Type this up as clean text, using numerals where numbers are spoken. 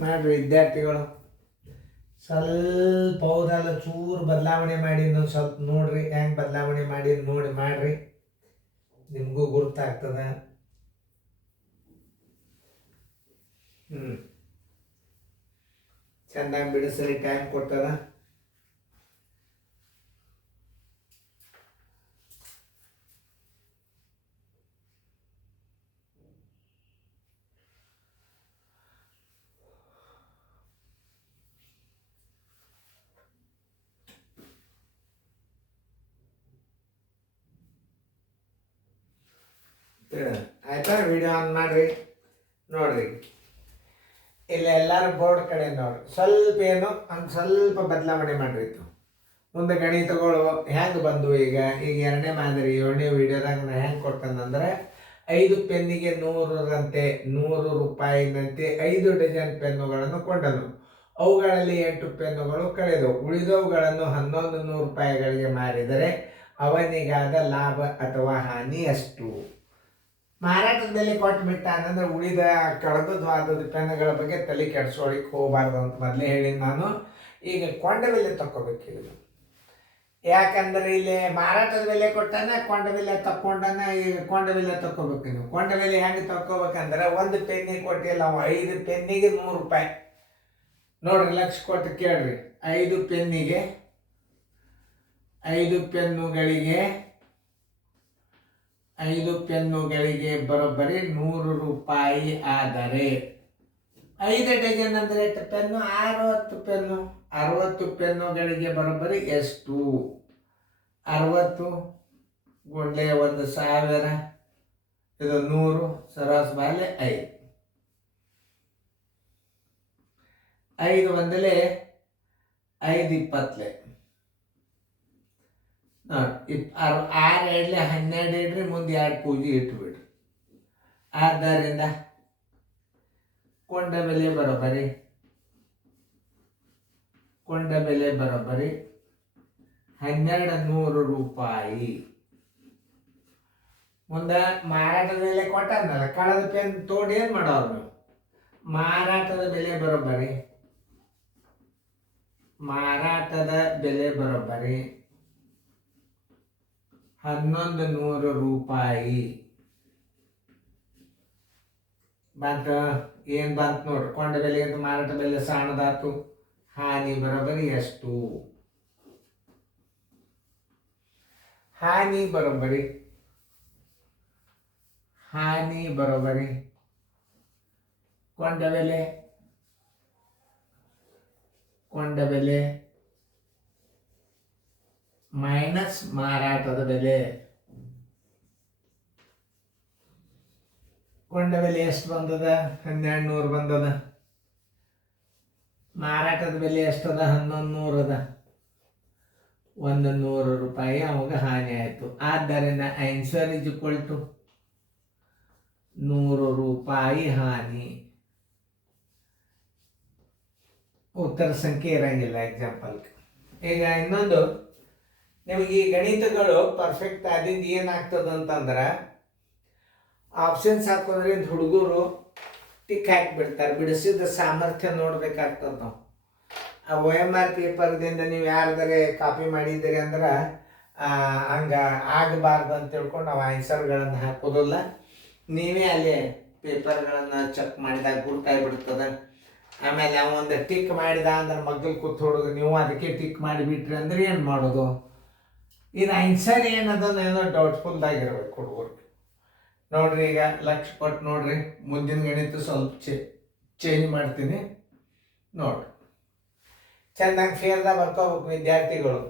ಮಾಡಿರಿ ವಿದ್ಯಾರ್ಥಿಗಳು. ಸ್ವಲ್ಪ ಹೌದಲ್ಲ ಚೂರು ಬದಲಾವಣೆ ಮಾಡಿ ಇನ್ನೊಂದು ಸ್ವಲ್ಪ ನೋಡ್ರಿ, ಹೆಂಗೆ ಬದಲಾವಣೆ ಮಾಡಿ ನೋಡಿ ಮಾಡಿರಿ, ನಿಮಗೂ ಗುರುತಾಗ್ತದ. ಚೆನ್ನಾಗಿ ಬಿಡಿಸ್ರಿ, ಟೈಮ್ ಕೊಟ್ಟದ. ಆಯ್ತಾ? ವಿಡಿಯೋ ಆನ್ ಮಾಡ್ರಿ, ನೋಡ್ರಿ. ಇಲ್ಲ ಎಲ್ಲರೂ ಬೋರ್ಡ್ ಕಡೆ ನೋಡ್ರಿ, ಸ್ವಲ್ಪ ಏನು ಸ್ವಲ್ಪ ಬದಲಾವಣೆ ಮಾಡಿತ್ತು. ಮುಂದೆ ಗಣಿತಗಳು ಹೆಂಗೆ ಬಂದು ಈಗ 2ನೇ ಮಾದರಿ 7ನೇ ವಿಡಿಯೋದಾಗ ನಾ ಹೆಂಗೆ ಕೊಡ್ತಾನಂದ್ರೆ 5 ಪೆನ್ನಿಗೆ 100ರಂತೆ 100 ರೂಪಾಯಿನಂತೆ 5 ಡಜನ್ ಪೆನ್ನುಗಳನ್ನು ಕೊಂಡನು. ಅವುಗಳಲ್ಲಿ 8 ಪೆನ್ನುಗಳು ಕಳೆದವು. ಉಳಿದವುಗಳನ್ನು 1100 ರೂಪಾಯಿಗಳಿಗೆ ಮಾರಿದರೆ ಅವನಿಗಾದ ಲಾಭ ಅಥವಾ ಹಾನಿ ಎಷ್ಟು? ಮಾರಾಟದ ಬೆಲೆ ಕೊಟ್ಟು ಬಿಟ್ಟ ಅನ್ನಂದ್ರೆ ಉಳಿದ ಕಳೆದವಾದ ಪೆನ್ನುಗಳ ಬಗ್ಗೆ ತಲೆ ಕೆಡಿಸೋಳಿಕ್ಕೆ ಹೋಗಬಾರ್ದು ಅಂತ ಮೊದಲೇ ಹೇಳಿ ನಾನು. ಈಗ ಕೊಂಡ ಬೆಲೆ ತಕ್ಕೋಬೇಕಿಲ್ಲ, ಯಾಕಂದ್ರೆ ಇಲ್ಲಿ ಮಾರಾಟದ ಬೆಲೆ ಕೊಟ್ಟಾನ, ಕೊಂಡ ಬೆಲೆ ತಕ್ಕೊಂಡಾನ. ಈಗ ಕೊಂಡ ಬೆಲೆ ತಕ್ಕೋಬೇಕು. ನೀವು ಕೊಂಡ ಬೆಲೆ ಹೆಂಗೆ ತಕ್ಕೋಬೇಕಂದ್ರೆ, ಒಂದು ಪೆನ್ನಿಗೆ ಕೊಟ್ಟಿಲ್ಲ ಅವ, 5 ಪೆನ್ನಿಗೆ 100 ರೂಪಾಯಿ. ನೋಡ್ರಿ, ಲಕ್ಷ ಕೊಟ್ಟು ಕೇಳ್ರಿ. 5 ಪೆನ್ನುಗಳಿಗೆ 5 ಪೆನ್ನುಗಳಿಗೆ ಬರೋಬ್ಬರಿ 100 ರೂಪಾಯಿ ಆದರೆ 5 ಡಜನ್ ಅಂದರೆ ಎಷ್ಟು ಪೆನ್ನು? 60 ಪೆನ್ನು. 60 ಪೆನ್ನುಗಳಿಗೆ ಬರೋಬ್ಬರಿ ಎಷ್ಟು? 60 ಗುಂಡ್ಲೆ 1000, ಇದು 100, ಸರಾಸ ಬಾಲೆ 5. 5 ಒಂದಲೇ 5 20 ನೋಡಿ. 6 ಎಡ್ಲೆ 12 ಇಡ್ರಿ, ಮುಂದೆ 2 ಪೂಜೆ ಇಟ್ಬಿಡ್ರಿ. ಆದ್ದರಿಂದ ಕೊಂಡ ಬೆಲೆ ಬರೋಬ್ಬರಿ 1200 ರೂಪಾಯಿ. ಮುಂದೆ ಮಾರಾಟದ ಬೆಲೆ ಕೊಟ್ಟನಲ್ಲ, ಕಳೆದ ಪೆನ್ ತೋಡಿ ಏನು ಮಾಡೋರು ನೀವು? ಮಾರಾಟದ ಬೆಲೆ ಬರೋಬ್ಬರಿ 1100 ರೂಪಾಯಿ ಬಂತ. ಏನು ಬಂತು ನೋಡ್ರಿ, ಕೊಂಡ ಬೆಲೆ ಅಂತ ಮಾರಾಟ ಬೆಲೆ ಸಣ್ಣದಾತು. ಹಾನಿ ಬರೋಬ್ಬರಿ ಎಷ್ಟು? ಹಾನಿ ಬರೋಬ್ಬರಿ ಕೊಂಡ ಬೆಲೆ ಮೈನಸ್ ಮಾರಾಟದ ಬೆಲೆ. ಕೊಂಡ ಬೆಲೆ ಎಷ್ಟು ಬಂದದ? 1200 ಬಂದದ. ಮಾರಾಟದ ಬೆಲೆ ಎಷ್ಟದ? 1100 ಅದ. 100 ರೂಪಾಯಿ ಅವಾಗ ಹಾನಿ ಆಯಿತು. ಆದ್ದರಿಂದ ಆನ್ಸರ್ ಇಸ್ ಈಕ್ವಲ್ ಟು 100 ರೂಪಾಯಿ ಹಾನಿ. ಉತ್ತರ ಸಂಖ್ಯೆ ಇರಂಗಿಲ್ಲ ಎಕ್ಸಾಂಪಲ್. ಈಗ ಇನ್ನೊಂದು, ನಿಮಗೆ ಈ ಗಣಿತಗಳು ಪರ್ಫೆಕ್ಟ್ ಆದಿಂದ ಏನಾಗ್ತದೆ ಅಂತಂದ್ರೆ, ಆಪ್ಷನ್ಸ್ ಹಾಕೋದ್ರಿಂದ ಹುಡುಗರು ಟಿಕ್ ಹಾಕಿಬಿಡ್ತಾರೆ. ಬಿಡಿಸಿದ ಸಾಮರ್ಥ್ಯ ನೋಡ್ಬೇಕಾಗ್ತದೆ ನಾವು. ಆ OMR ಪೇಪರ್ದಿಂದ ನೀವು ಯಾರ್ದಾರೆ ಕಾಪಿ ಮಾಡಿದ್ದೀರಿ ಅಂದ್ರೆ ಹಂಗೆ ಆಗಬಾರ್ದು ಅಂತ ತಿಳ್ಕೊಂಡು ನಾವು ಆನ್ಸರ್ಗಳನ್ನು ಹಾಕೋದಿಲ್ಲ. ನೀವೇ ಅಲ್ಲಿ ಪೇಪರ್ಗಳನ್ನು ಚೆಕ್ ಮಾಡಿದಾಗ ಗುರುತಾಗ್ಬಿಡ್ತದೆ. ಆಮೇಲೆ ಒಂದು ಟಿಕ್ ಮಾಡಿದ ಅಂದ್ರೆ ಮಗ್ಗಲ್ ಕೂತ್ ಹುಡುಗ ನೀವು ಅದಕ್ಕೆ ಟಿಕ್ ಮಾಡಿಬಿಟ್ರಿ ಅಂದ್ರೆ ಏನು ಮಾಡೋದು? ಇದು ಆನ್ಸರ್ ಏನದನ್ನ ಏನೋ ಡೌಟ್ಫುಲ್ದಾಗಿರ್ಬೇಕು ಹುಡುಗರು. ನೋಡ್ರಿ, ಈಗ ಲಕ್ಷ ಕೊಟ್ಟು ನೋಡ್ರಿ, ಮುಂದಿನ ಗಣಿತ ಸ್ವಲ್ಪ ಚೇಂಜ್ ಮಾಡ್ತೀನಿ ನೋಡ್ರಿ. ಚೆನ್ನಾಗಿ ಫೇರ್ದಾಗ ಬರ್ಕೋಬೇಕು ವಿದ್ಯಾರ್ಥಿಗಳು.